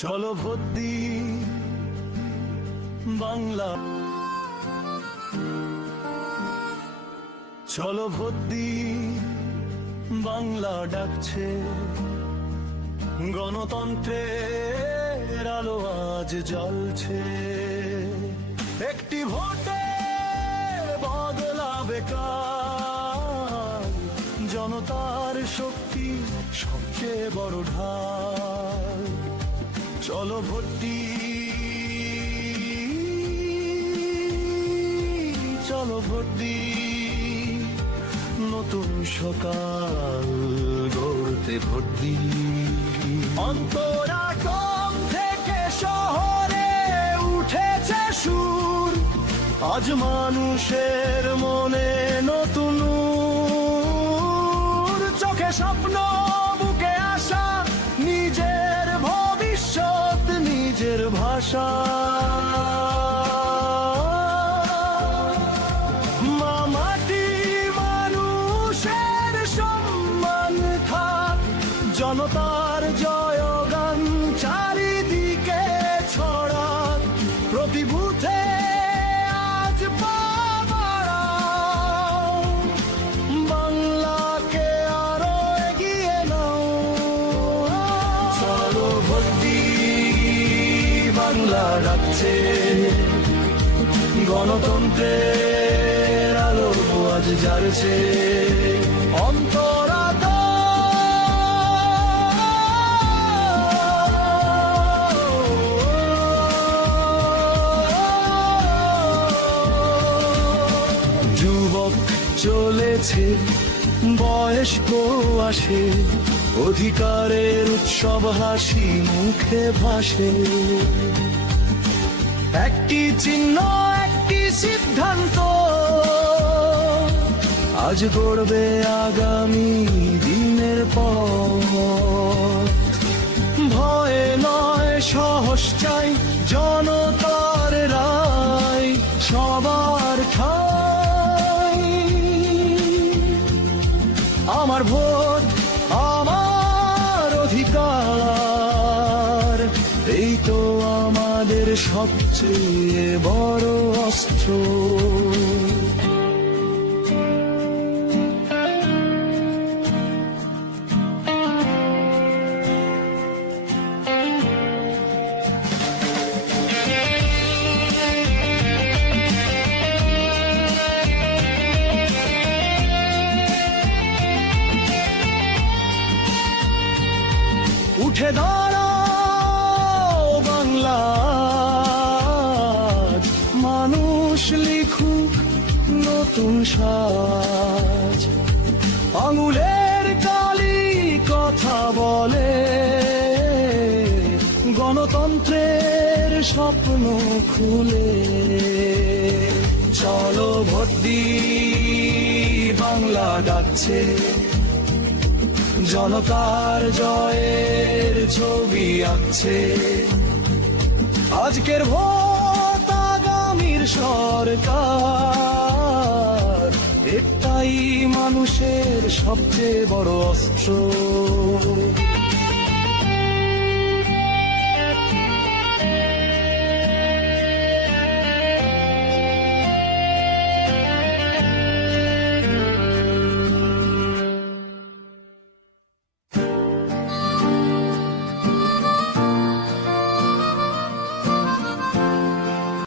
চলো ভোট দিই বাংলা, চলো ভোট দিই বাংলা ডাকছে, গণতন্ত্রের আলো আজ জ্বলছে। একটি ভোটে বদলাবে কাল, জনতার শক্তি সবচেয়ে বড় ঢাল। চলো ভোট দিই, চলো ভোট দিই, নতুন সকাল গড়তে ভোট দিই। অন্তরাটন থেকে শহরে উঠেছে সুর, আজ মানুষের মনে নতুন চোখে স্বপ্ন, বুকে আশা, নিজের ভবিষ্যৎ নিজের ভাষা। মাটি মানুষের সম্মান থাক, জনতার জয়গান চারিদিকে ছড়াক, প্রতি বুথে আজ পা বাড়াও, বাংলাকে আরো এগিয়ে নাও। চলো ভোট দিই বাংলা ডাকছে, গণতন্ত্রের আলো আজ জ্বালছে। যুবক চলেছে, বয়স্ক আসে, অধিকারের উৎসব হাসি মুখে ভাসে। একটি চিহ্ন, একটি সিদ্ধান্ত, আজ গড়বে আগামী দিনের পথ। ভয়ে নয় সাহস চাই, জনতার রায় সবার ঠাই। আমার ভোট আমার অধিকার, এই তো আমাদের সবচেয়ে বড় অস্ত্র। উঠে দাঁড়াও বাংলা, মানুষ লিখুক নতুন সাজ। আঙুলের কালি কথা বলে, গণতন্ত্রের স্বপ্ন খুলে। চলো ভোট দিই বাংলা ডাকছে, জনতার জয়ের ছবি আঁকছে। আজকের ভোট আগামীর সরকার, এটাই মানুষের সবচেয়ে বড় অস্ত্র।